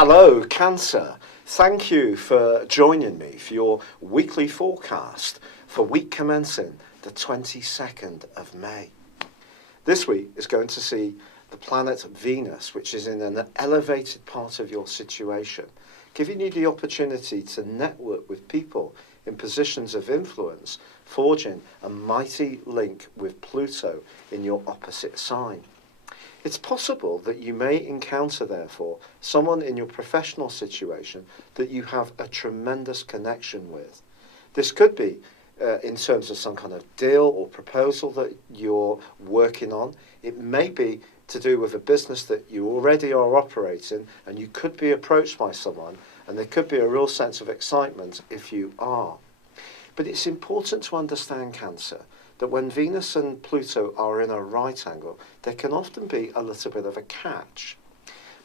Hello, Cancer. Thank you for joining me for your weekly forecast for week commencing the 22nd of May. This week is going to see the planet Venus, which is in an elevated part of your situation, giving you the opportunity to network with people in positions of influence, forging a mighty link with Pluto in your opposite sign. It's possible that you may encounter, therefore, someone in your professional situation that you have a tremendous connection with. This could be in terms of some kind of deal or proposal that you're working on. It may be to do with a business that you already are operating, and you could be approached by someone, and there could be a real sense of excitement if you are. But it's important to understand, Cancer, that when Venus and Pluto are in a right angle, there can often be a little bit of a catch.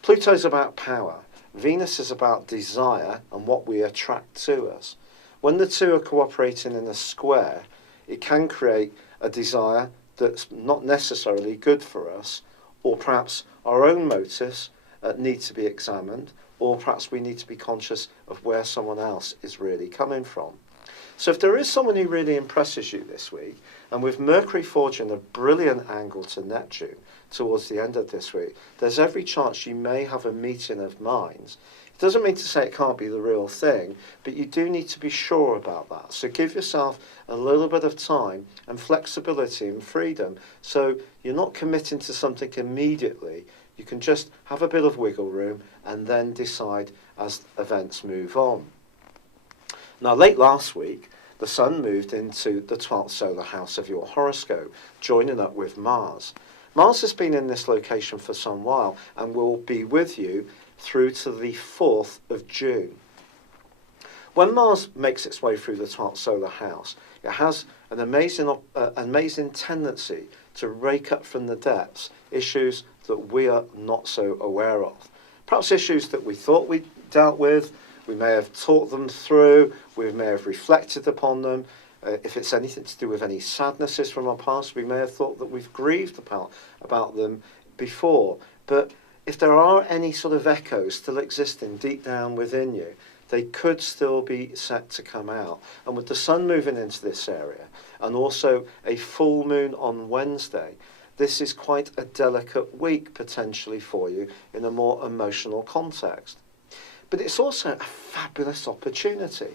Pluto's about power. Venus is about desire and what we attract to us. When the two are cooperating in a square, it can create a desire that's not necessarily good for us, or perhaps our own motives need to be examined, or perhaps we need to be conscious of where someone else is really coming from. So if there is someone who really impresses you this week, and with Mercury forging a brilliant angle to Neptune towards the end of this week, there's every chance you may have a meeting of minds. It doesn't mean to say it can't be the real thing, but you do need to be sure about that. So give yourself a little bit of time and flexibility and freedom, so you're not committing to something immediately. You can just have a bit of wiggle room and then decide as events move on. Now, late last week, the Sun moved into the 12th solar house of your horoscope, joining up with Mars. Mars has been in this location for some while and will be with you through to the 4th of June. When Mars makes its way through the 12th solar house, it has an amazing tendency to rake up from the depths issues that we are not so aware of. Perhaps issues that we thought we dealt with. We may have taught them through, we may have reflected upon them. If it's anything to do with any sadnesses from our past, we may have thought that we've grieved about them before. But if there are any sort of echoes still existing deep down within you, they could still be set to come out. And with the Sun moving into this area, and also a full moon on Wednesday, this is quite a delicate week potentially for you in a more emotional context. But it's also a fabulous opportunity,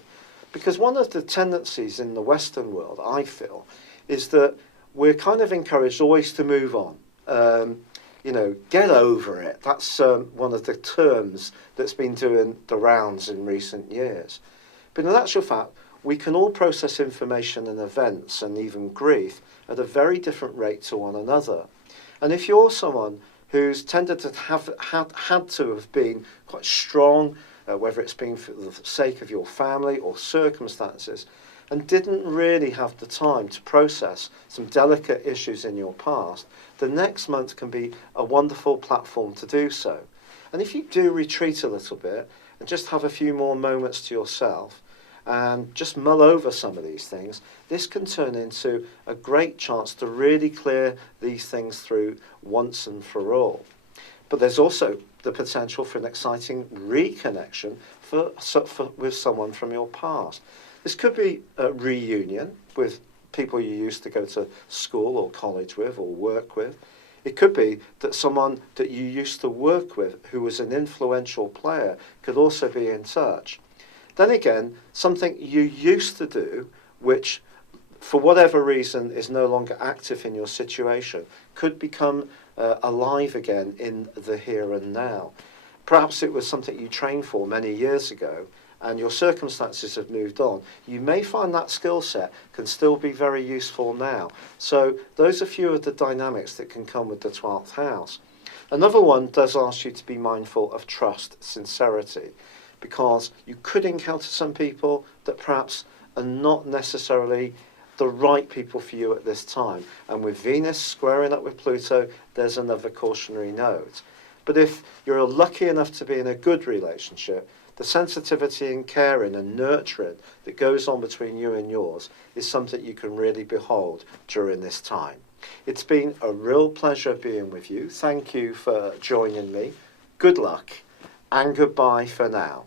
because one of the tendencies in the Western world, I feel, is that we're kind of encouraged always to move on. Get over it. That's one of the terms that's been doing the rounds in recent years. But in actual fact, we can all process information and events and even grief at a very different rate to one another. And if you're someone who's tended to have had to have been quite strong, whether it's been for the sake of your family or circumstances, and didn't really have the time to process some delicate issues in your past, the next month can be a wonderful platform to do so. And if you do retreat a little bit and just have a few more moments to yourself and just mull over some of these things, this can turn into a great chance to really clear these things through once and for all. But there's also the potential for an exciting reconnection with someone from your past. This could be a reunion with people you used to go to school or college with or work with. It could be that someone that you used to work with who was an influential player could also be in touch. Then again, something you used to do, which for whatever reason is no longer active in your situation, could become alive again in the here and now. Perhaps it was something you trained for many years ago and your circumstances have moved on. You may find that skill set can still be very useful now. So those are a few of the dynamics that can come with the 12th house. Another one does ask you to be mindful of trust, sincerity, because you could encounter some people that perhaps are not necessarily the right people for you at this time. And with Venus squaring up with Pluto, there's another cautionary note. But if you're lucky enough to be in a good relationship, the sensitivity and caring and nurturing that goes on between you and yours is something you can really behold during this time. It's been a real pleasure being with you. Thank you for joining me. Good luck and goodbye for now.